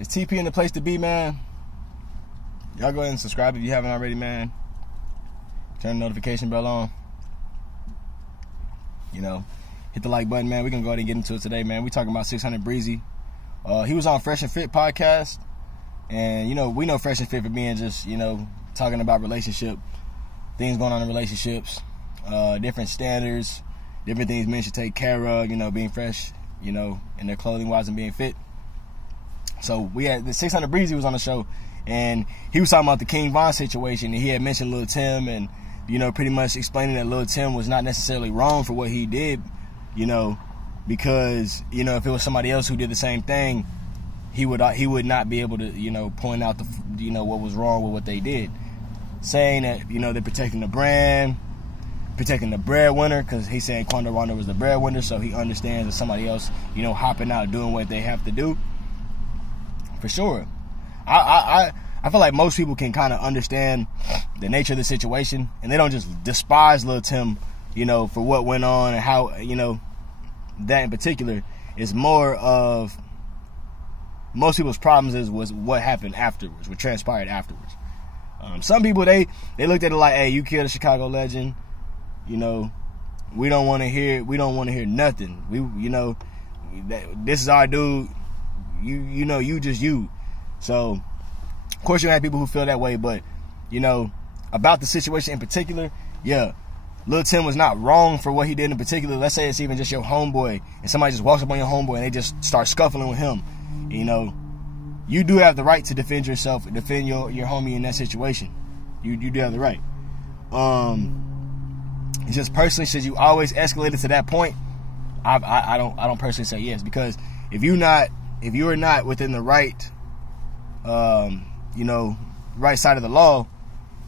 It's TP in the place to be, man. Y'all go ahead and subscribe if you haven't already, man. Turn the notification bell on. You know, hit the like button, man. We're going to go ahead and get into it today, man. We talking about 600 Breezy. He was on Fresh and Fit podcast. And, you know, we know Fresh and Fit for being just, you know, talking about relationship, things going on in relationships, different standards, different things men should take care of, you know, being fresh, you know, in their clothing wise and being fit. So we had the 600 Breezy was on the show, and he was talking about the King Von situation, and he had mentioned Lil Tim, and, you know, pretty much explaining that Lil Tim was not necessarily wrong for what he did, you know, because, you know, if it was somebody else who did the same thing, he would not be able to, you know, point out the, you know, what was wrong with what they did, saying that, you know, they're protecting the brand, protecting the breadwinner, because he's saying Quando Rondo was the breadwinner, so he understands that somebody else, you know, hopping out doing what they have to do. For sure. I feel like most people can kind of understand the nature of the situation, and they don't just despise Lil Tim, you know, for what went on and how, you know, that in particular is more of most people's problems was what happened afterwards, what transpired afterwards. Some people, they looked at it like, hey, you killed a Chicago legend, you know, we don't want to hear nothing. You know, this is our dude. You know, you just you. So, of course, you have people who feel that way, but, you know, about the situation in particular, yeah, Lil Tim was not wrong for what he did in particular. Let's say it's even just your homeboy, and somebody just walks up on your homeboy and they just start scuffling with him. You know, you do have the right to defend yourself and defend your homie in that situation. You do have the right. It's just personally, should you always escalate it to that point? I don't personally say yes, because if you are not within the right, you know, right side of the law,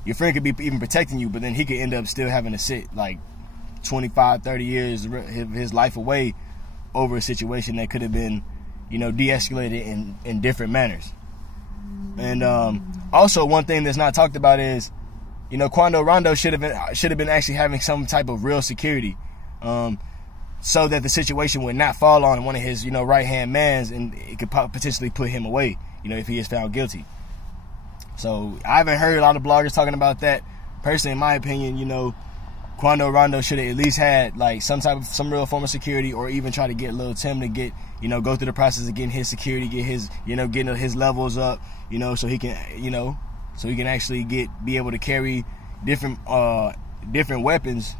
your friend could be even protecting you, but then he could end up still having to sit like 25, 30 years of his life away over a situation that could have been, you know, de-escalated in different manners. And also, one thing that's not talked about is, you know, Quando Rondo should have been actually having some type of real security, so that the situation would not fall on one of his, you know, right-hand mans, and it could potentially put him away, you know, if he is found guilty. So I haven't heard a lot of bloggers talking about that. Personally, in my opinion, you know, Quando Rondo should have at least had like some real form of security, or even try to get Lil Tim to get, you know, go through the process of getting his security, get his, you know, getting his levels up, you know, so he can, you know, so he can actually be able to carry different weapons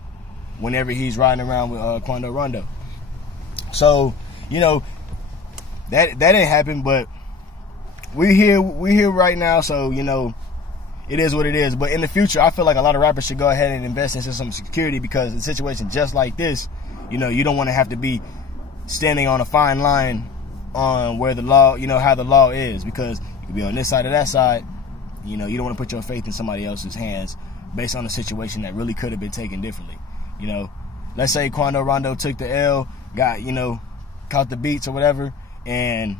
whenever he's riding around with Quando Rondo. So, you know, that didn't happen, but we're here right now, so, you know, it is what it is. But in the future, I feel like a lot of rappers should go ahead and invest into some security, because in a situation just like this, you know, you don't want to have to be standing on a fine line on where the law, you know, how the law is, because you could be on this side or that side. You know, you don't want to put your faith in somebody else's hands based on a situation that really could have been taken differently. You know, let's say Quando Rondo took the L, got, you know, caught the beats or whatever, and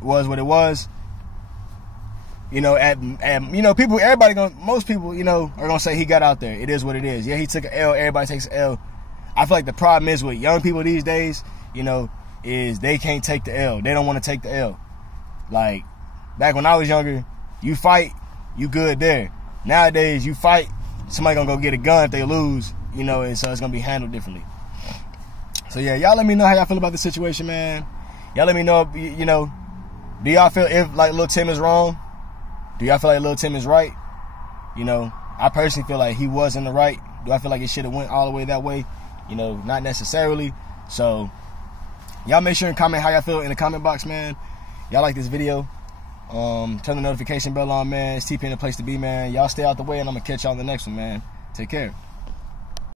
it was what it was. You know, you know, most people, you know, are gonna say he got out there. It is what it is. Yeah, he took an L. Everybody takes an L. I feel like the problem is with young people these days, you know, is they can't take the L. They don't want to take the L. Like, back when I was younger, you fight, you good there. Nowadays, you fight, somebody gonna go get a gun if they lose, you know, and so it's gonna be handled differently. So yeah, y'all let me know how y'all feel about the situation, man. Y'all let me know, you know, do y'all feel if like Lil Tim is wrong? Do y'all feel like Lil Tim is right? You know, I personally feel like he was in the right. Do I feel like it should have went all the way that way? You know, not necessarily. So y'all make sure and comment how y'all feel in the comment box, man. Y'all like this video? Turn the notification bell on, man. It's TP in the place to be, man. Y'all stay out the way, and I'm gonna catch y'all in the next one, man. Take care.